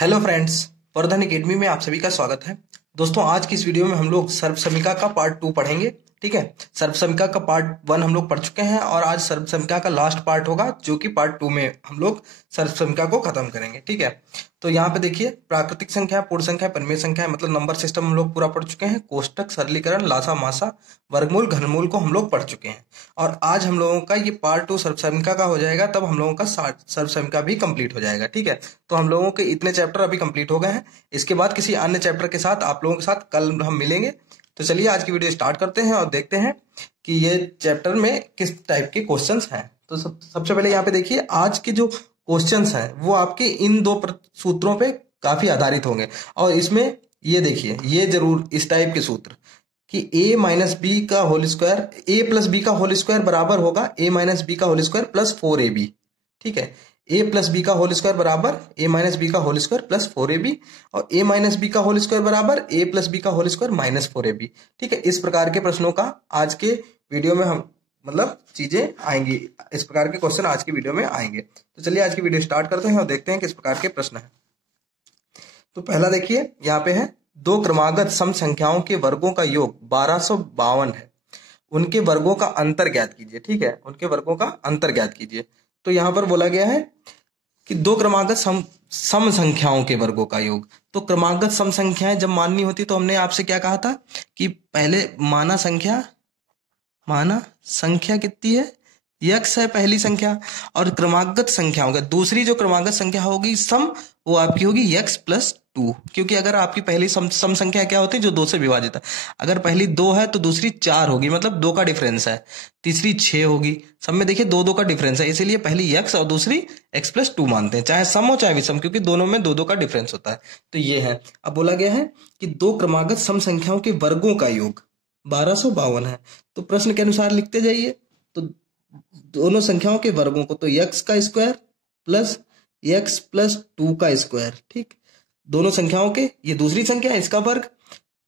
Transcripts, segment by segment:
Hello friends, Vardhan academy में आप सभी का स्वागत है। दोस्तों, आज की इस वीडियो में हम लोग सर्वसमिका का पार्ट 2 पढ़ेंगे। ठीक है, सर्वसमिका का पार्ट 1 हम लोग पढ़ चुके हैं और आज सर्वसमिका का लास्ट पार्ट होगा, जो कि पार्ट 2 में हम लोग सर्वसमिका को खत्म करेंगे। ठीक है, तो यहाँ पे देखिए, प्राकृतिक संख्या, पूर्ण संख्या, परिमेय संख्या मतलब नंबर सिस्टम हम लोग पूरा पढ़ चुके हैं। कोष्टक, सरलीकरण, लासा मासा, वर्गमूल, घनमूल को हम लोग पढ़ चुके हैं और आज हम लोगों का ये पार्ट 2 सर्वसमिका का हो जाएगा, तब हम लोगों का सर्वसमिका भी कंप्लीट हो जाएगा। ठीक है, तो हम लोगों के इतने चैप्टर अभी कंप्लीट हो गए हैं। इसके बाद किसी अन्य चैप्टर के साथ आप लोगों के साथ कल हम मिलेंगे। तो चलिए आज की वीडियो स्टार्ट करते हैं और देखते हैं कि ये चैप्टर में किस टाइप के क्वेश्चंस हैं। तो सबसे पहले यहाँ पे देखिए, आज के जो क्वेश्चंस हैं वो आपके इन दो सूत्रों पे काफी आधारित होंगे और इसमें ये देखिए, ये जरूर इस टाइप के सूत्र कि a माइनस बी का whole square, a plus B का होल स्क्वायर बराबर होगा a माइनस बी का होल स्क्वायर प्लस 4ab। ठीक है, a प्लस बी का होल स्क्वायर बराबर a माइनस बी का होल स्क्वायर प्लस 4ab और a माइनस बी का होल स्क्वायर बराबर a प्लस बी का होल स्क्वायर माइनस 4ab। ठीक है, इस प्रकार के प्रश्नों का आज के वीडियो में हम मतलब चीजें आएंगी, इस प्रकार के क्वेश्चन आज की वीडियो में आएंगे। तो चलिए आज की वीडियो स्टार्ट करते हैं और देखते हैं किस प्रकार के प्रश्न है। तो पहला देखिए, यहाँ पे है, दो क्रमागत सम संख्याओं के वर्गों का योग 1252 है, उनके वर्गों का अंतर ज्ञात कीजिए। ठीक है, उनके वर्गों का अंतर ज्ञात कीजिए। तो यहां पर बोला गया है कि दो क्रमागत सम संख्याओं के वर्गों का योग। तो क्रमागत सम संख्याएं जब माननी होती तो हमने आपसे क्या कहा था कि पहले माना संख्या कितनी है, यक्स है पहली संख्या, और क्रमागत संख्या होगा दूसरी, जो क्रमागत संख्या होगी सम, वो आपकी होगी यक्स प्लस 2। क्योंकि अगर आपकी पहली सम संख्या क्या होती है, जो 2 से विभाजित है, अगर पहली 2 है तो दूसरी 4 होगी, मतलब 2 का डिफरेंस है, तीसरी 6 होगी। सब में देखिए 2 का डिफरेंस है, इसीलिए पहली यक्स और दूसरी x प्लस 2 मानते हैं, चाहे सम हो चाहे विषम, क्योंकि दोनों में 2 का डिफरेंस होता है। तो ये है, अब बोला गया है कि दो क्रमागत सम संख्याओं के वर्गों का योग 1252 है। तो प्रश्न के अनुसार लिखते जाइए। तो दोनों संख्याओं के वर्गों को, तो यक्स का स्क्वायर प्लस यक्स प्लस 2 का स्क्वायर, ठीक, दोनों संख्याओं के, ये दूसरी संख्या है इसका वर्ग,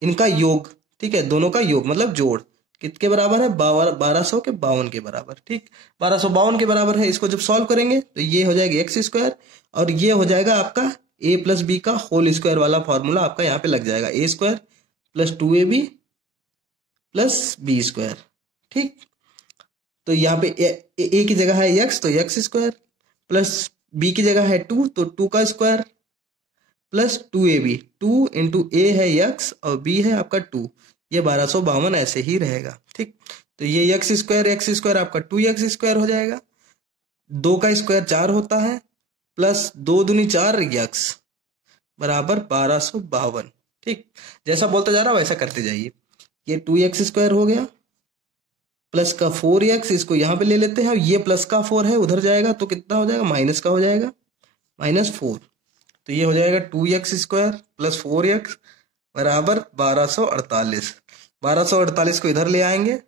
इनका योग, ठीक है, दोनों का योग मतलब जोड़ कितने बराबर है, 1252 के बराबर। ठीक, 1252 के बराबर है। इसको जब सॉल्व करेंगे तो ये हो जाएगा एक्स स्क्वायर और ये हो जाएगा आपका a प्लस बी का होल स्क्वायर वाला फॉर्मूला आपका यहाँ पे लग जाएगा, a square plus 2ab plus B square. ठीक, तो यहाँ पे a की जगह है x, तो x स्क्वायर प्लस b की जगह है 2, तो 2 का square plus 2ab, 2 into a है x और b है आपका 2, ये 1252 ऐसे ही रहेगा। ठीक, तो ये x स्क्वायर आपका 2x स्क्वायर हो जाएगा, 2 का स्क्वायर 4 होता है, प्लस 2 दूनी 4 x बराबर 1252। ठीक, जैसा बोलता जा रहा वैसा करते जाइए। ये 2x स्क्वायर हो गया, प्लस का 4x, इसको यहां पे ले लेते हैं, ये प्लस का 4 है उधर जाएगा तो कितना हो जाएगा, माइनस का हो जाएगा, -4। तो ये हो जाएगा 2x स्क्वायर प्लस 4x बराबर 1248। 1248 को इधर ले आएंगे।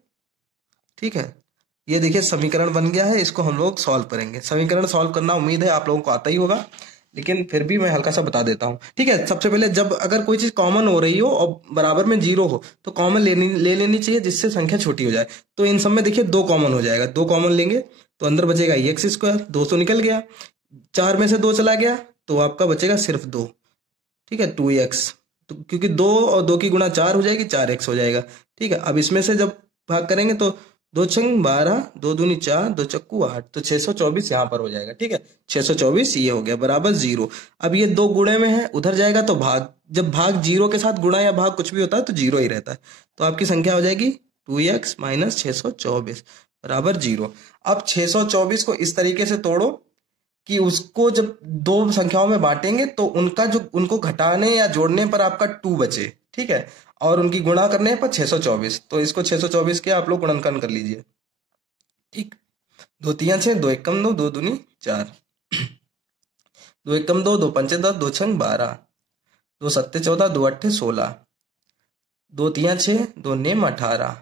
ठीक है, ये देखिए समीकरण बन गया है, इसको हम लोग सॉल्व करेंगे। समीकरण सॉल्व करना उम्मीद है आप लोगों को आता ही होगा, लेकिन फिर भी मैं हल्का सा बता देता हूं। ठीक है, सबसे पहले जब अगर कोई चीज कॉमन हो रही हो और बराबर में 0 हो तो कॉमन ले लेनी चाहिए, जिससे संख्या छोटी हो जाए। तो इन सब में देखिए 2 कॉमन हो जाएगा, 2 कॉमन लेंगे तो अंदर बचेगा एक्स स्क्वायर, 2 तो निकल गया, 4 में से 2 चला गया तो आपका बचेगा सिर्फ 2। ठीक है, 2x, तो क्योंकि 2 और 2 की गुणा 4 हो जाएगी, 4x हो जाएगा। ठीक है, अब इसमें से जब भाग करेंगे तो 2 छंग 12, 2 दूनी 4, 2 चक्कू 8, तो 624 यहाँ पर हो जाएगा। ठीक है, 624 ये हो गया बराबर 0। अब ये 2 गुणे में है, उधर जाएगा तो भाग, जब भाग 0 के साथ गुणा या भाग कुछ भी होता है तो 0 ही रहता है, तो आपकी संख्या हो जाएगी 2x माइनस 624 बराबर 0। अब 624 को इस तरीके से तोड़ो कि उसको जब 2 संख्याओं में बांटेंगे तो उनको घटाने या जोड़ने पर आपका 2 बचे। ठीक है, और उनकी गुणा करने पर 624, तो इसको 624 के आप लोग गुणनखंड कर लीजिए। ठीक, 2 3 6, 2 1 2, 2 दूनी 4, 2 1 2, 2 5 10, 2 6 12, 2 7 14, 2 8 16, 2 3 6, 2 9 18,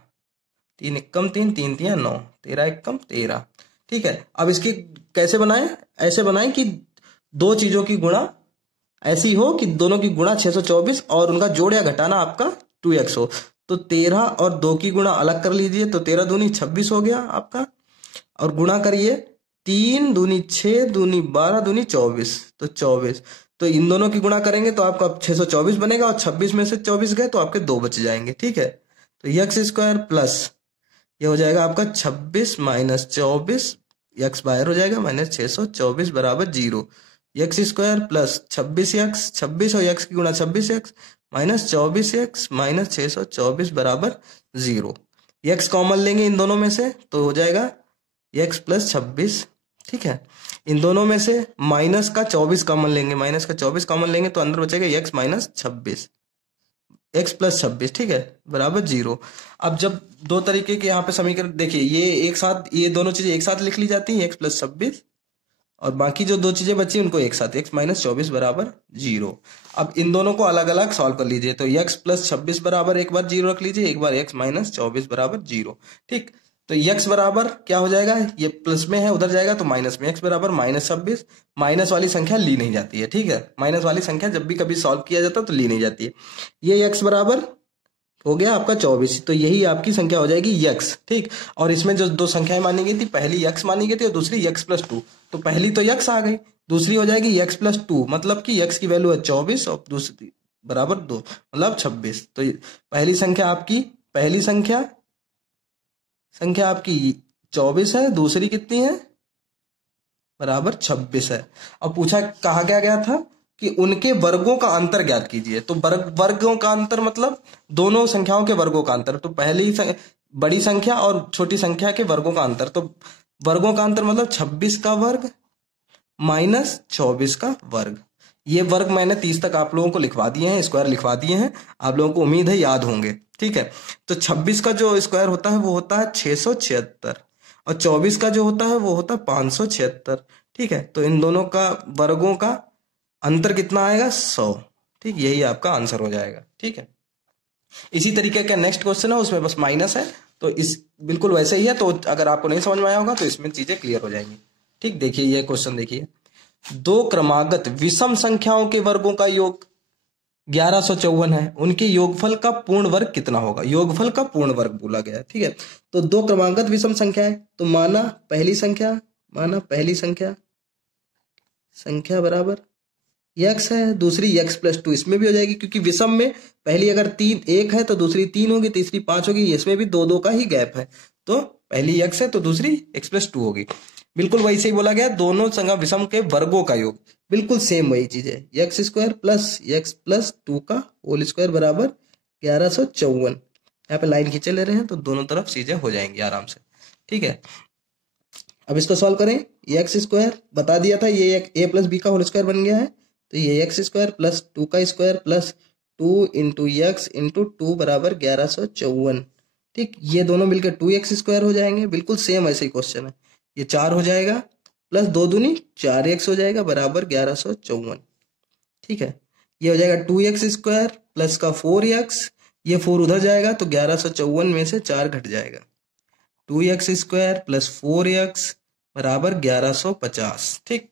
3 1 3, 3 3 9, 13 1 13। ठीक है, अब इसकी कैसे बनाएं, ऐसे बनाएं कि 2 चीजों की गुणा ऐसी हो कि दोनों की गुणा 624 और उनका जोड़ या घटाना आपका 2x हो। तो 13 और 2 की गुणा अलग कर लीजिए, तो 13 दूनी 26 हो गया आपका, और गुणा करिए 3 दूनी 6 दूनी 12 दूनी 24, तो 24। तो इन दोनों की गुणा करेंगे तो आपका 624 बनेगा, और 26 में से 24 गए तो आपके 2 बच जाएंगे। ठीक है, तो यक्स स्क्वायर प्लस ये हो जाएगा आपका 26 माइनस 24, यक्स बाहर हो जाएगा, माइनस 624 बराबर 0। यक्स स्क्वायर प्लस 26 यक्स, 26 और यक्स की गुणा 26 यक्स, माइनस 24 यक्स माइनस 624 बराबर 0। यक्स कॉमन लेंगे इन दोनों में से तो हो जाएगा यक्स प्लस 26। ठीक है, इन दोनों में से माइनस का 24 कॉमन लेंगे, माइनस का 24 कॉमन लेंगे तो अंदर बचेगा यक्स माइनस 26, एक्स प्लस 26। ठीक है, बराबर 0। अब जब दो तरीके के यहाँ पे समीकरण देखिए, ये एक साथ, ये दोनों चीजें एक साथ लिख ली जाती हैं, एक्स प्लस 26, और बाकी जो दो चीजें बची उनको एक साथ, एक्स माइनस 24 बराबर 0। अब इन दोनों को अलग अलग सॉल्व कर लीजिए, तो एक्स प्लस 26 बराबर एक बार 0 रख लीजिए, एक बार एक्स माइनस 24 बराबर 0। ठीक, तो एक्स बराबर क्या हो जाएगा, ये प्लस में है उधर जाएगा तो माइनस में, एक्स बराबर माइनस 26। माइनस वाली संख्या ली नहीं जाती है। ठीक है, माइनस वाली संख्या जब भी कभी सॉल्व किया जाता है तो ली नहीं जाती है। ये एक्स बराबर हो गया आपका 24, तो यही आपकी संख्या हो जाएगी यक्स। ठीक, और इसमें जो दो संख्याएं मानी गई थी, पहली यक्स मानी गई थी और दूसरी यक्स प्लस 2, तो पहली तो यक्स आ गई, दूसरी हो जाएगी यक्स प्लस 2, मतलब कि यक्स की वैल्यू है 24 और दूसरी बराबर 2, मतलब 26। तो पहली संख्या आपकी, पहली संख्या आपकी 24 है, दूसरी कितनी है, बराबर 26 है। अब पूछा, कहा क्या गया था कि उनके वर्गों का अंतर ज्ञात कीजिए, तो वर्गों का अंतर मतलब दोनों संख्याओं के वर्गों का अंतर, तो पहली बड़ी संख्या और छोटी संख्या के वर्गों का अंतर, तो वर्गों का अंतर मतलब 26 का वर्ग माइनस 24 का वर्ग। ये वर्ग मैंने 30 तक आप लोगों को लिखवा दिए हैं, स्क्वायर लिखवा दिए हैं, आप लोगों को उम्मीद है याद होंगे। ठीक है, तो 26 का जो स्क्वायर होता है वो होता है 676, और 24 का जो होता है वो होता है 576। ठीक है, तो इन दोनों का वर्गों का अंतर कितना आएगा, 100। ठीक, यही आपका आंसर हो जाएगा। ठीक है, इसी तरीके का नेक्स्ट क्वेश्चन है, उसमें बस माइनस है, तो इस बिल्कुल वैसे ही है, तो अगर आपको नहीं समझ में आया होगा तो इसमें चीजें क्लियर हो जाएंगी। ठीक, देखिए ये क्वेश्चन देखिए, दो क्रमागत विषम संख्याओं के वर्गों का योग 1154 है, उनके योगफल का पूर्ण वर्ग कितना होगा, योगफल का पूर्ण वर्ग बोला गया है। ठीक है, तो दो क्रमागत विषम संख्या है, तो माना पहली संख्या बराबर यक्स है, दूसरी यक्स प्लस 2, इसमें भी हो जाएगी क्योंकि विषम में पहली अगर 1 है तो दूसरी 3 होगी, तीसरी 5 होगी, इसमें भी 2 का ही गैप है, तो पहली यक्स है तो दूसरी एक्स प्लस 2 होगी। बिल्कुल वैसे ही बोला गया, दोनों संख्या विषम के वर्गों का योग, बिल्कुल सेम वही चीज है, x square plus x plus 2 का होल स्क्वायर बराबर 1154। यहाँ पे लाइन खींचे ले रहे हैं तो दोनों तरफ चीजें हो जाएंगी आराम से। ठीक है, अब इसको सॉल्व करें, एक्स स्क्वायर बता दिया था, ये ए प्लस बी का होल स्क्वायर बन गया है, तो ये एक्स स्क्वायर प्लस 2 का square plus 2 into x into 2 बराबर 1154। ठीक, ये दोनों मिलकर 2x स्क्वायर हो जाएंगे, बिल्कुल सेम ऐसे ही क्वेश्चन है, ये 4 हो जाएगा प्लस 2 दूनी 4x हो जाएगा बराबर 1154। ठीक है, ये हो जाएगा 2x स्क्वायर प्लस का 4x, ये 4 उधर जाएगा तो 1154 में से 4 घट जाएगा, 2x स्क्वायर प्लस 4x बराबर 1150। ठीक,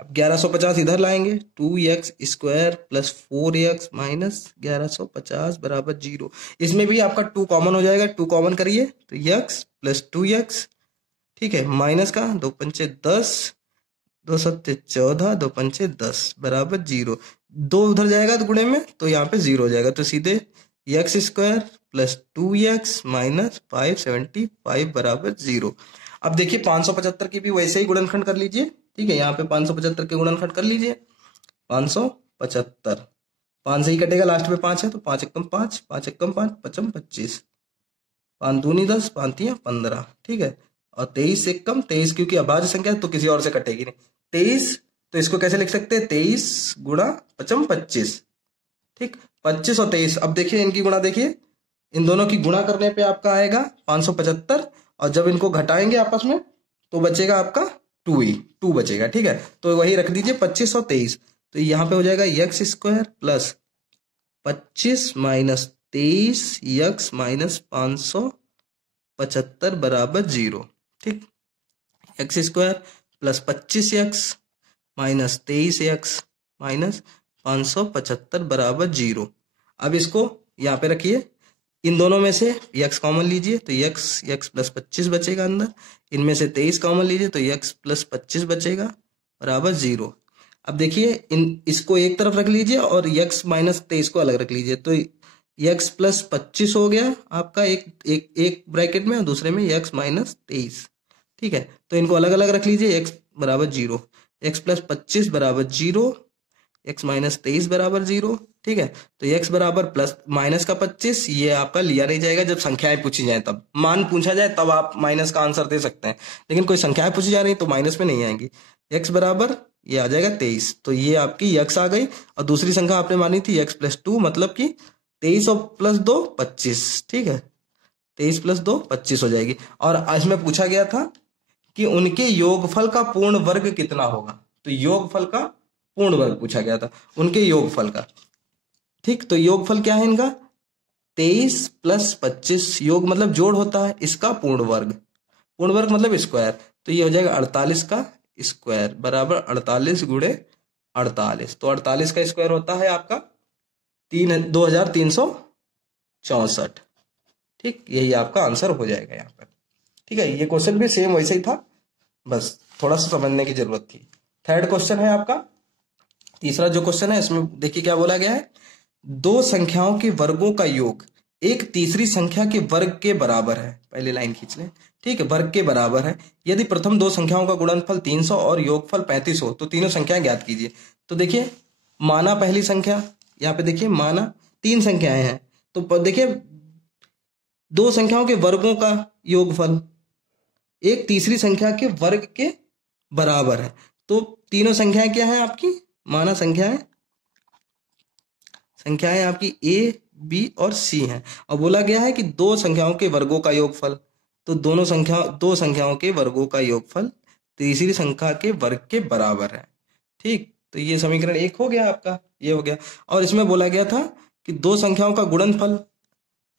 अब 1150 इधर लाएंगे, 2x square plus 4x minus 1150 बराबर 0। इसमें भी आपका 2 कॉमन हो जाएगा, 2 कॉमन करिए तो x प्लस 2x। ठीक है, माइनस का 2 पंचे 10, 2 सत्ते 14, 2 पंचे 10 बराबर 0। 2 उधर जाएगा तो गुणे में तो यहाँ पे 0 हो जाएगा, तो सीधे x square plus 2x minus 575 बराबर 0। अब देखिए 575 की भी वैसे ही गुणनखंड कर लीजिए। ठीक है, यहाँ पे 575 के गुणनखंड कर लीजिए, 575 5 से ही कटेगा, लास्ट में 5 है तो 5 एकम 5, 5 एकम 5, 5 25, 5 दूनी 10, 5 तियां 15। ठीक है, और 23 एकम 23, क्योंकि अभाज्य संख्या है तो किसी और से कटेगी नहीं, 23, तो इसको कैसे लिख सकते हैं, 23 गुणा 5 25। ठीक, 25 और 23, अब देखिए इनकी गुणा, देखिए इन दोनों की गुणा करने पे आपका आएगा 575, और जब इनको घटाएंगे आपस में तो बचेगा आपका 2 बचेगा। ठीक है, तो वही रख दीजिए 25 और 23, तो यहाँ पे हो जाएगा x square plus 25 minus 23 x minus 575 बराबर 0। ठीक, x square plus 25 x minus 23 x minus 575 बराबर 0। अब इसको यहाँ पे रखिए, इन दोनों में से x कॉमन लीजिए तो x प्लस 25 बचेगा अंदर, इनमें से 23 कॉमन लीजिए तो x प्लस 25 बचेगा बराबर 0। अब देखिए इसको एक तरफ रख लीजिए और x माइनस 23 को अलग रख लीजिए, तो x प्लस 25 हो गया आपका एक ब्रैकेट में और दूसरे में x माइनस 23। ठीक है, तो इनको अलग अलग रख लीजिए, x बराबर 0, x प्लस 25 बराबर 0, x माइनस 23 बराबर 0। ठीक है, तो x बराबर प्लस माइनस का 25, ये आपका लिया नहीं जाएगा। जब संख्याएं पूछी जाए तब, मान पूछा जाए तब आप माइनस का आंसर दे सकते हैं, लेकिन कोई संख्याएं पूछी जा रही तो माइनस में नहीं आएंगी। x बराबर ये आ जाएगा 23, तो ये आपकी x आ गई। और दूसरी संख्या आपने मानी थी x प्लस 2, मतलब कि 23 और प्लस 2 25। ठीक है, 23 प्लस 2 25 हो जाएगी। और इसमें पूछा गया था कि उनके योगफल का पूर्ण वर्ग कितना होगा, तो योगफल का पूर्ण वर्ग पूछा गया था, उनके योगफल का। ठीक, तो योगफल क्या है इनका, 23 प्लस 25, योग मतलब जोड़ होता है, इसका पूर्ण वर्ग, पूर्ण वर्ग मतलब स्क्वायर, तो ये हो जाएगा 48 का स्क्वायर बराबर 48 गुणे 48। तो 48 का स्क्वायर होता है आपका 2364। ठीक, यही आपका आंसर हो जाएगा यहाँ पर। ठीक है, ये क्वेश्चन भी सेम वैसे ही था, बस थोड़ा सा समझने की जरूरत थी। थर्ड क्वेश्चन है आपका, तीसरा जो क्वेश्चन है इसमें देखिए क्या बोला गया है, दो संख्याओं के वर्गों का योग एक तीसरी संख्या के वर्ग के बराबर है। पहले लाइन खींच लें। ठीक है, वर्ग के बराबर है यदि प्रथम दो संख्याओं का गुणनफल 300 और योगफल 35 हो तो तीनों संख्याएं ज्ञात कीजिए। तो देखिए माना पहली संख्या, यहाँ पे देखिए माना 3 संख्याएं हैं, तो देखिए दो संख्याओं के वर्गों का योगफल एक तीसरी संख्या के वर्ग के बराबर है। तो तीनों संख्याएं क्या है आपकी, माना संख्याएं आपकी a, b और c हैं। और बोला गया है कि दो संख्याओं के वर्गों का योगफल, तो दो संख्याओं के वर्गों का योगफल तीसरी संख्या के वर्ग के बराबर है। ठीक, तो ये समीकरण 1 हो गया आपका, ये हो गया। और इसमें बोला गया था कि दो संख्याओं का गुणनफल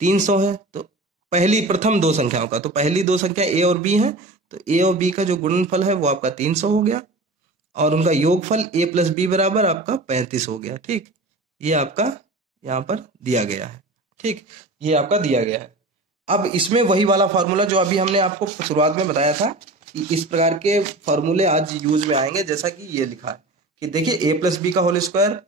300 है, तो प्रथम दो संख्याओं का, तो पहली दो संख्या a और b है, तो a और b का जो गुणनफल है वो आपका 300 हो गया, और उनका योगफल a प्लस b बराबर आपका 35 हो गया। ठीक, ये आपका यहाँ पर दिया गया है। ठीक, ये आपका दिया गया है। अब इसमें वही वाला फार्मूला जो अभी हमने आपको शुरुआत में बताया था कि इस प्रकार के फार्मूले आज यूज में आएंगे, जैसा कि ये लिखा है कि देखिए a प्लस बी का होल स्क्वायर,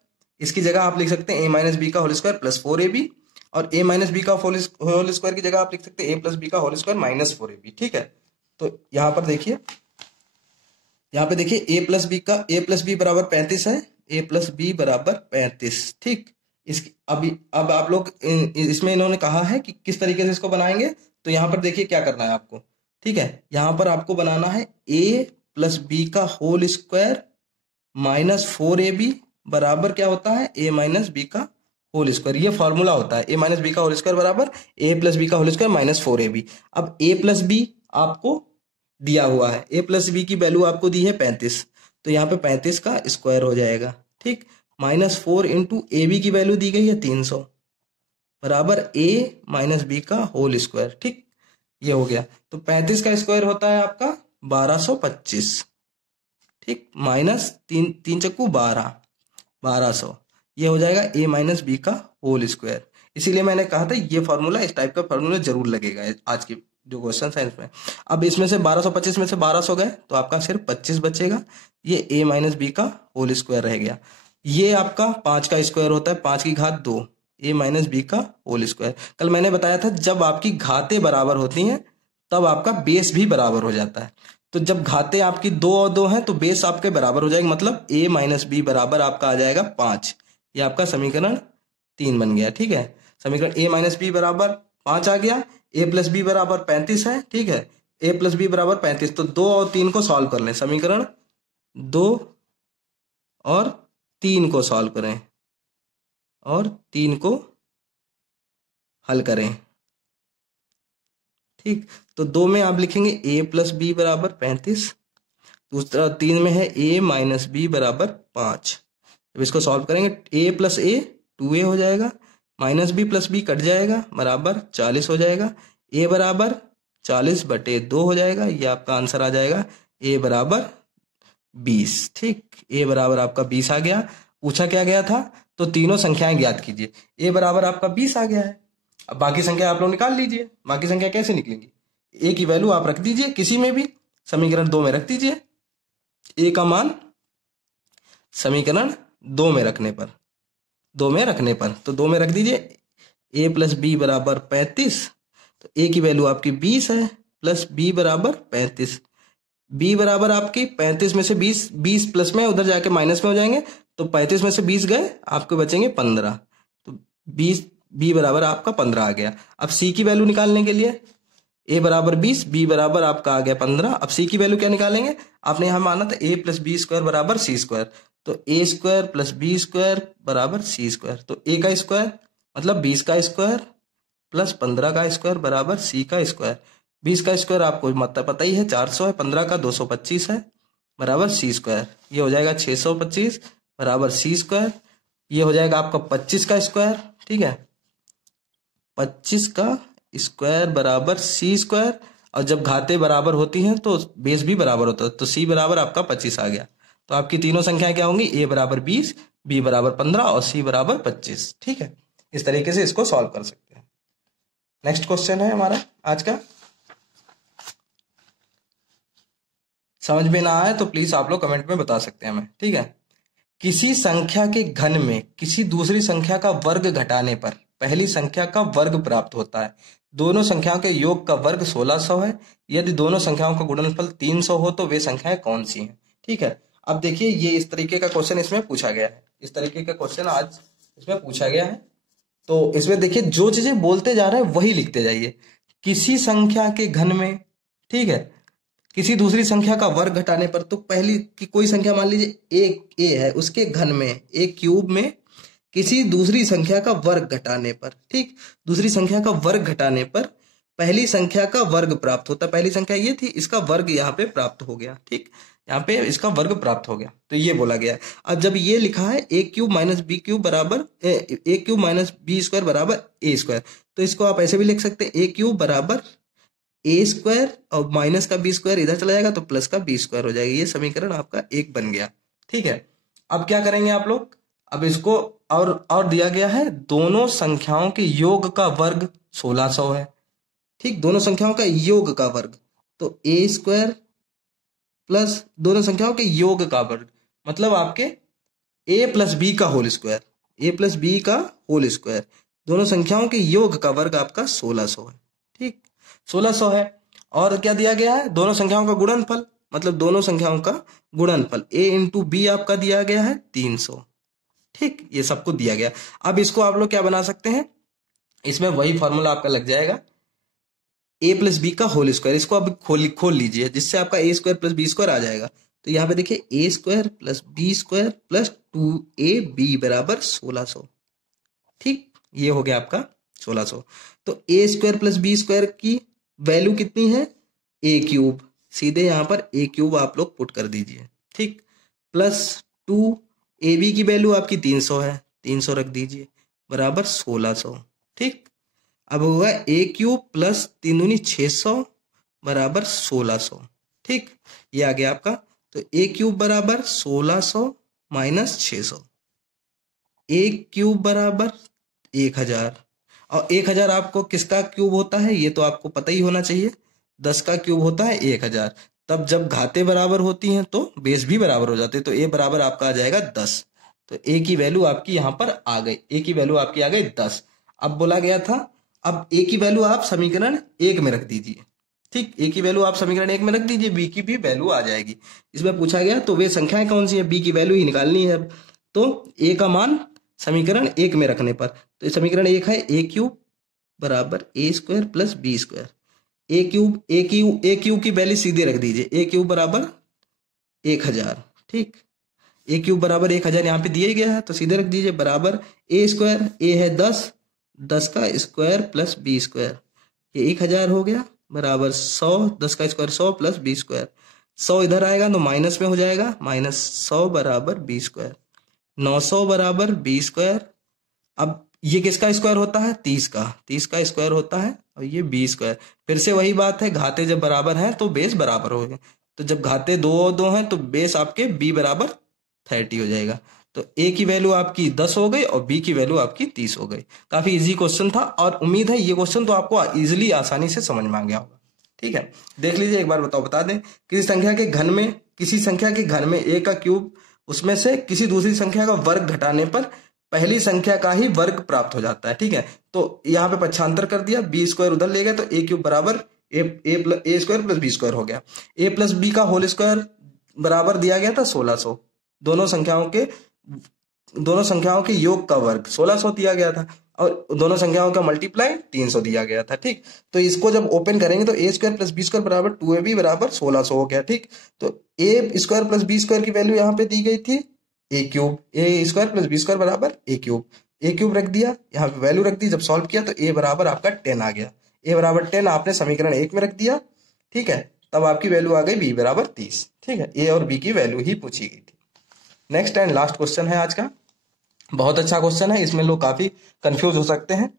इसकी जगह आप लिख सकते हैं a माइनस बी का होल स्क्वायर प्लस 4ab, और a माइनस बी का होल स्क्वायर की जगह आप लिख सकते हैं a प्लस बी का होल स्क्वायर माइनस 4ab। ठीक है, तो यहाँ पर देखिए, यहाँ पे देखिए a प्लस बी बराबर 35 है, a प्लस बी बराबर 35। ठीक, इसकी अब आप लोग इसमें इन्होंने कहा है कि किस तरीके से इसको बनाएंगे, तो यहाँ पर देखिए क्या करना है आपको। ठीक है, यहाँ पर आपको बनाना है a प्लस बी का होल स्क्वायर माइनस 4ab बराबर क्या होता है, a माइनस बी का होल स्क्वायर। ये फॉर्मूला होता है, a माइनस बी का होल स्क्वायर बराबर a प्लस बी का होल स्क्वायर माइनस 4ab। अब a प्लस बी आपको दिया हुआ है, a प्लस बी की वैल्यू आपको दी है 35, तो यहाँ पे 35 का स्क्वायर हो जाएगा। ठीक, माइनस 4 इंटू ए बी की वैल्यू दी गई है 300 बराबर a माइनस बी का होल स्क्वायर। ठीक, ये हो गया, तो 35 का स्क्वायर होता है आपका 1225। ठीक, माइनस 3 चक्कू 1200, ये हो जाएगा a माइनस बी का होल स्क्वायर। इसीलिए मैंने कहा था ये फॉर्मूला, इस टाइप का फॉर्मूला जरूर लगेगा आज की जो क्वेश्चन है इसमें। अब इसमें से 1225 में से 1200 गए तो आपका सिर्फ 25 बचेगा, ये a माइनस बी का होल स्क्वायर रह गया। ये आपका 5 का स्क्वायर होता है 5 की घात 2, a माइनस बी का होल स्क्वायर। कल मैंने बताया था जब आपकी घातें बराबर होती हैं तब आपका बेस भी बराबर हो जाता है। तो जब घातें आपकी 2 और 2 हैं तो बेस आपके बराबर हो जाएगा, मतलब a माइनस बी बराबर आपका आ जाएगा 5। ये आपका समीकरण 3 बन गया। ठीक है, समीकरण a माइनस बी बराबर 5 आ गया, a प्लस बी बराबर 35 है। ठीक है, a प्लस बी बराबर 35, तो 2 और 3 को सॉल्व कर लें, समीकरण 2 और 3 को सॉल्व करें और 3 को हल करें। ठीक, तो 2 में आप लिखेंगे a प्लस बी बराबर 35, दूसरा 3 में है a माइनस बी बराबर 5। जब इसको सॉल्व करेंगे a प्लस a 2a हो जाएगा, minus B plus B cut जाएगा बराबर 40 हो जाएगा, a बराबर 40/2 हो जाएगा। ये आपका आंसर आ जाएगा a बराबर 20। ठीक, a बराबर आपका 20 आ गया। पूछा क्या गया था, तो तीनों संख्याएं ज्ञात कीजिए। a बराबर आपका 20 आ गया है। अब बाकी संख्या आप लोग निकाल लीजिए। बाकी संख्या कैसे निकलेंगी, a की वैल्यू आप रख दीजिए किसी में भी, समीकरण 2 में रख दीजिए। a का मान समीकरण 2 में रखने पर, तो 2 में रख दीजिए। a प्लस बी बराबर 35, तो a की वैल्यू आपकी 20 है, प्लस b बराबर 35। b बराबर आपकी 35 में से 20 प्लस में उधर जाके माइनस में हो जाएंगे, तो 35 में से 20 गए, आपको बचेंगे 15। तो 20 b बराबर आपका 15 आ गया। अब c की वैल्यू निकालने के लिए a बराबर 20, b बराबर आपका आ गया 15। अब c की वैल्यू क्या निकालेंगे, आपने यहां माना था a प्लस बी स्क्वायर बराबर c स्क्वायर, तो a square plus B square बराबर c स्क्वायर। तो a का स्क्वायर मतलब 20 का स्क्वायर प्लस 15 का स्क्वायर बराबर c का स्क्वायर। 20 का स्क्वायर आपको मतलब पता ही है 400 है, 15 का 225 है बराबर c स्क्वायर। ये हो जाएगा 625 बराबर c स्क्वायर। ये हो जाएगा आपका 25 का स्क्वायर, ठीक है, 25 का स्क्वायर बराबर c स्क्वायर। और जब घाते बराबर होती हैं तो बेस भी बराबर होता है, तो c बराबर आपका 25 आ गया। तो आपकी तीनों संख्याएं क्या होंगी, a बराबर 20, b बराबर 15 और c बराबर 25। ठीक है, इस तरीके से इसको सॉल्व कर सकते हैं। नेक्स्ट क्वेश्चन है हमारा आज का। समझ में ना आए तो प्लीज आप लोग कमेंट में बता सकते हैं हमें, ठीक है। किसी संख्या के घन में किसी दूसरी संख्या का वर्ग घटाने पर पहली संख्या का वर्ग प्राप्त होता है। दोनों संख्याओं के योग का वर्ग 1600 है। यदि दोनों संख्याओं का गुणनफल 300 हो तो वे संख्याएं कौन सी हैं। ठीक है, अब देखिए ये इस तरीके का क्वेश्चन इसमें पूछा गया है, इस तरीके का क्वेश्चन आज इसमें पूछा गया है। तो इसमें देखिए जो चीजें बोलते जा रहे हैं वही लिखते जाइए। किसी संख्या के घन में, ठीक है, किसी दूसरी संख्या का वर्ग घटाने पर, तो पहली की कोई संख्या मान लीजिए एक ए है, उसके घन में ए क्यूब में किसी दूसरी संख्या का वर्ग घटाने पर, ठीक, दूसरी संख्या का वर्ग घटाने पर पहली संख्या का वर्ग प्राप्त होता। पहली संख्या ये थी, इसका वर्ग यहाँ पे प्राप्त हो गया, ठीक, यहाँ पे इसका वर्ग प्राप्त हो गया, तो ये बोला गया। अब जब ये लिखा है ए क्यूब माइनस बी क्यूब बराबर ए क्यूब माइनस बी स्क्वायर बराबर ए स्क्वायर, तो इसको आप ऐसे भी लिख सकते हैं, ए क्यूब बराबर ए स्क्वायर और माइनस का बी स्क्वायर इधर चला जाएगा तो प्लस का बी स्क्वायर हो जाएगा। ये समीकरण आपका 1 बन गया। ठीक है, अब क्या करेंगे आप लोग, अब इसको और दिया गया है दोनों संख्याओं के योग का वर्ग 1600 है। ठीक, दोनों संख्याओं का योग का वर्ग, तो ए स्क्वायर प्लस दोनों संख्याओं के योग का वर्ग मतलब आपके ए प्लस बी का होल स्क्वायर, ए प्लस बी का होल स्क्वायर, दोनों संख्याओं के योग का वर्ग आपका 1600 है। ठीक, 1600 है। और क्या दिया गया है, दोनों संख्याओं का गुणनफल, मतलब दोनों संख्याओं का गुणनफल a इंटू बी आपका दिया गया है 300। ठीक, ये सबको दिया गया। अब इसको आप लोग क्या बना सकते हैं, इसमें वही फॉर्मूला आपका लग जाएगा, a प्लस बी का होल स्क्वायर। इसको अब खोल लीजिए, जिससे आपका a square plus B square आ जाएगा। तो यहाँ पे देखिए A square plus B square plus 2ab बराबर 1600। ठीक, ये हो गया आपका 1600। तो ए स्क्वायर प्लस बी स्क्वायर की वैल्यू कितनी है, ए क्यूब, सीधे यहां पर ए क्यूब आप लोग पुट कर दीजिए। ठीक, प्लस 2ab की वैल्यू आपकी 300 है, 300 रख दीजिए बराबर 1600। ठीक, अब होगा ए क्यूब प्लस 3 दूनी 600 बराबर 1600। ठीक, ये आ गया आपका। तो ए क्यूब बराबर 1600 माइनस 600, ए क्यूब बराबर 1000। और 1000 आपको किसका क्यूब होता है ये तो आपको पता ही होना चाहिए, 10 का क्यूब होता है 1000। तब जब घाते बराबर होती हैं तो बेस भी बराबर हो जाते हैं, तो ए बराबर आपका आ जाएगा 10। तो ए की वैल्यू आपकी यहां पर आ गई, ए की वैल्यू आपकी आ गई 10। अब बोला गया था, अब ए की वैल्यू आप समीकरण 1 में रख दीजिए। ठीक, ए की वैल्यू आप समीकरण 1 में रख दीजिए, बी की भी वैल्यू आ जाएगी। इसमें पूछा गया तो वे संख्याएं कौन सी है, बी की वैल्यू ही निकालनी है। तो ए का मान समीकरण 1 में रखने पर, तो समीकरण 1 है ए क्यूब बराबर ए स्क्वायर प्लस बी स्क्वायर। ए क्यूब की वैल्यू सीधे रख दीजिए, ए क्यूब बराबर 1000। ठीक, ए क्यूब बराबर 1000 यहाँ पे दिया गया है तो सीधे रख दीजिए बराबर ए स्क्वायर, ए है 10, 10 का स्क्वायर प्लस बी स्क्वायर, ये 1000 हो गया बराबर 100, 10 का स्क्वायर 100 प्लस बी स्क्वायर। 100 इधर आएगा तो माइनस में हो जाएगा, माइनस 100 बराबर बी स्क्वायर, 900 बराबर बी स्क्वायर। अब ये किसका स्क्वायर होता है, 30 का स्क्वायर होता है, और ये बी स्क्वायर। फिर से वही बात है, घाते जब बराबर हैं तो बेस बराबर हो गए, तो जब घाते 2 हैं तो बेस आपके बी बराबर 30 हो जाएगा। तो ए की वैल्यू आपकी 10 हो गई और बी की वैल्यू आपकी 30 हो गई। काफी इजी क्वेश्चन था और उम्मीद है ये क्वेश्चन तो आपको इजिली आसानी से समझ में आ गया होगा। ठीक है, देख लीजिए एक बार बता दें, किसी संख्या के घन में ए का क्यूब उसमें से किसी दूसरी संख्या का वर्ग घटाने पर पहली संख्या का ही वर्ग प्राप्त हो जाता है। ठीक है, तो यहाँ पे पक्षांतर कर दिया, बी स्क्वायर उधर ले गए तो ए क्यूब बराबर ए स्क्वायर प्लस बी स्क्वायर हो गया। ए प्लस बी का होल स्क्वायर बराबर दिया गया था 1600, दोनों संख्याओं के योग का वर्ग 1600 दिया गया था और दोनों संख्याओं का मल्टीप्लाई 300 दिया गया था। ठीक, तो इसको जब ओपन करेंगे तो ए स्क्वायर प्लस बी स्क्वायर बराबर 2ab बराबर 1600 हो गया। ठीक, तो ए स्क्वायर प्लस बी स्क्वायर की वैल्यू यहाँ पे दी गई थी ए क्यूब, ए स्क्वायर प्लस बी स्क्वायर बराबर ए क्यूब रख दिया, यहाँ पे वैल्यू रख दी, जब सॉल्व किया तो ए बराबर आपका 10 आ गया। ए बराबर 10 आपने समीकरण 1 में रख दिया। ठीक है, तब आपकी वैल्यू आ गई बी बराबर 30। ठीक है, ए और बी की वैल्यू ही पूछी गई थी। नेक्स्ट एंड लास्ट क्वेश्चन है आज का, बहुत अच्छा क्वेश्चन है, इसमें लोग काफी कंफ्यूज हो सकते हैं।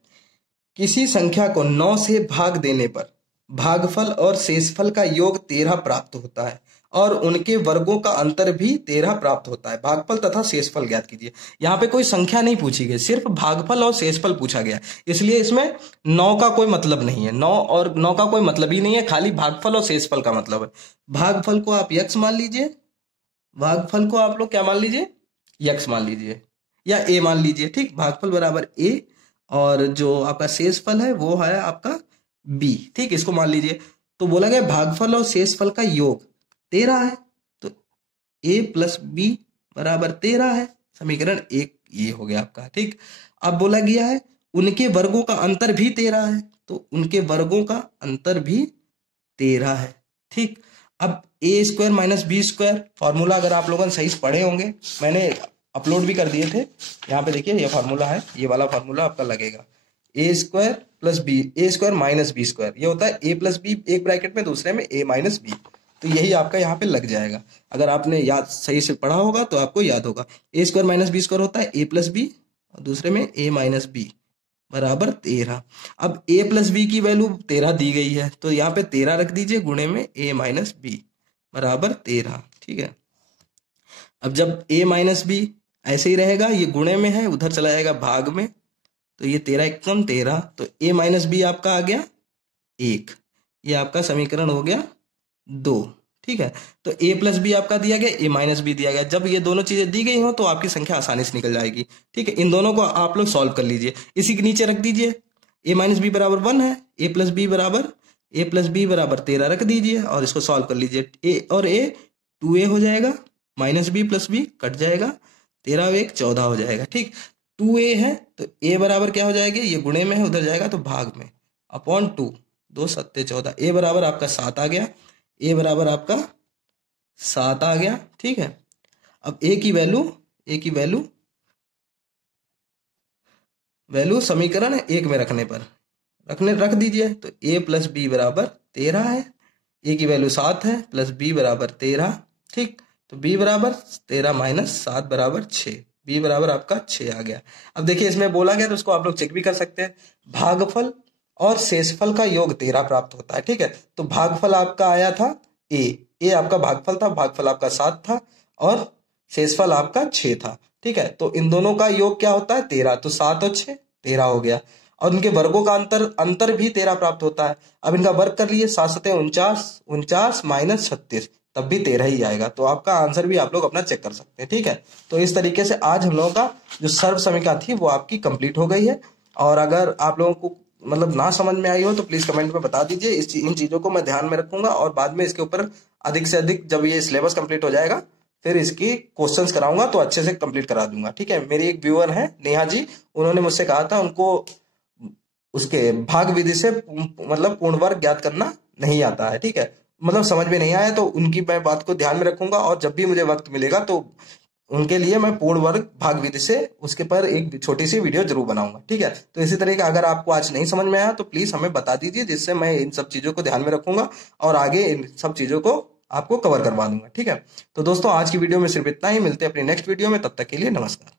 किसी संख्या को 9 से भाग देने पर भागफल और शेषफल का योग 13 प्राप्त होता है और उनके वर्गों का अंतर भी 13 प्राप्त होता है। भागफल तथा शेषफल ज्ञात कीजिए। यहाँ पे कोई संख्या नहीं पूछी गई, सिर्फ भागफल और शेषफल पूछा गया, इसलिए इसमें 9 का कोई मतलब नहीं है। 9 का कोई मतलब ही नहीं है, खाली भागफल और शेषफल का मतलब है। भागफल को आप यक्स मान लीजिए, भागफल को आप लोग क्या मान लीजिए, यक्स मान लीजिए या ए मान लीजिए। ठीक, भागफल बराबर ए और जो आपका शेषफल है वो है आपका बी। ठीक, इसको मान लीजिए। तो बोला गया भागफल और शेषफल का योग 13 है, तो ए प्लस बी बराबर 13 है, समीकरण 1 ये हो गया आपका। ठीक, अब बोला गया है उनके वर्गों का अंतर भी 13 है, तो उनके वर्गों का अंतर भी 13 है। ठीक, अब A square minus B square formula अगर आप लोगों ने सही से पढ़े होंगे, मैंने अपलोड भी कर दिए थे, यहाँ पे देखिए ये फार्मूला है, ये वाला फार्मूला आपका लगेगा। ए स्क्वायर प्लस बी, ए स्क्वायर माइनस बी स्क्वायर, ये होता है ए प्लस बी एक ब्रैकेट में, दूसरे में ए माइनस बी, तो यही आपका यहाँ पे लग जाएगा। अगर आपने याद सही से पढ़ा होगा तो आपको याद होगा। ए स्क्वायर माइनस बी स्क्वायर होता है ए प्लस बी और दूसरे में ए माइनस बी बराबर 13। अब ए प्लस बी की वैल्यू 13 दी गई है, तो यहाँ पे 13 रख दीजिए गुणे में ए माइनस बी बराबर 13। ठीक है, अब जब ए माइनस बी ऐसे ही रहेगा, ये गुणे में है, उधर चला जाएगा भाग में, तो ये 13 एकम 13, तो ए माइनस बी आपका आ गया 1, ये आपका समीकरण हो गया 2। ठीक है, तो ए प्लस बी आपका दिया गया, ए माइनस बी दिया गया। जब ये दोनों चीजें दी गई हो तो आपकी संख्या आसानी से निकल जाएगी। ठीक है, इन दोनों को आप लोग सॉल्व कर लीजिए, इसी के नीचे रख दीजिए ए माइनस बी बराबर 1 है, ए प्लस बी बराबर 13 रख दीजिए और इसको सॉल्व कर लीजिए। ए और ए 2a हो जाएगा, minus B plus B cut जाएगा, 13 और 1 14 हो जाएगा। ठीक, 2a है तो a बराबर क्या हो जाएगा, ये गुणे में है, उधर जाएगा तो भाग में, अपॉन 2, 2 7 14, a बराबर आपका 7 आ गया, a बराबर आपका 7 आ गया। ठीक है, अब a की वैल्यू समीकरण 1 में रख दीजिए, तो a प्लस बी बराबर 13 है, a की वैल्यू 7 है, प्लस b बराबर 13। ठीक, तो b बराबर 13 माइनस 7 बराबर 6, b बराबर आपका 6 आ गया। अब देखिए इसमें बोला गया तो उसको आप लोग चेक भी कर सकते हैं, भागफल और शेषफल का योग 13 प्राप्त होता है। ठीक है, तो भागफल आपका आया था ए आपका भागफल था, भागफल आपका 7 था और शेषफल आपका 6 था। ठीक है, तो इन दोनों का योग क्या होता है 13, तो 7 और 6 13 हो गया और उनके वर्गों का अंतर भी 13 प्राप्त होता है। अब इनका वर्ग कर लिए, 7 7 49 माइनस 36, तब भी 13 ही आएगा। तो आपका आंसर भी आप लोग अपना चेक कर सकते हैं। ठीक है, तो इस तरीके से आज हम लोगों का जो सर्व समीकरण थी वो आपकी कंप्लीट हो गई है। और अगर आप लोगों को मतलब ना समझ में आई हो तो प्लीज कमेंट में बता दीजिए, इन चीजों को मैं ध्यान में रखूंगा और बाद में इसके ऊपर अधिक से अधिक जब ये सिलेबस कंप्लीट हो जाएगा फिर इसकी क्वेश्चंस कराऊंगा तो अच्छे से कंप्लीट करा दूंगा। ठीक है, मेरी एक व्यूअर है नेहा जी, उन्होंने मुझसे कहा था उनको उसके भाग विधि से मतलब पूर्ण वर्ग ज्ञात करना नहीं आता है। ठीक है, मतलब समझ में नहीं आया, तो उनकी मैं बात को ध्यान में रखूंगा और जब भी मुझे वक्त मिलेगा तो उनके लिए मैं पूर्ण वर्ग भाग विधि से उसके पर एक छोटी सी वीडियो जरूर बनाऊंगा। ठीक है, तो इसी तरह का अगर आपको आज नहीं समझ में आया तो प्लीज हमें बता दीजिए, जिससे मैं इन सब चीजों को ध्यान में रखूंगा और आगे इन सब चीजों को आपको कवर करवा दूंगा। ठीक है, तो दोस्तों आज की वीडियो में सिर्फ इतना ही, मिलते हैं अपनी नेक्स्ट वीडियो में, तब तक के लिए नमस्कार।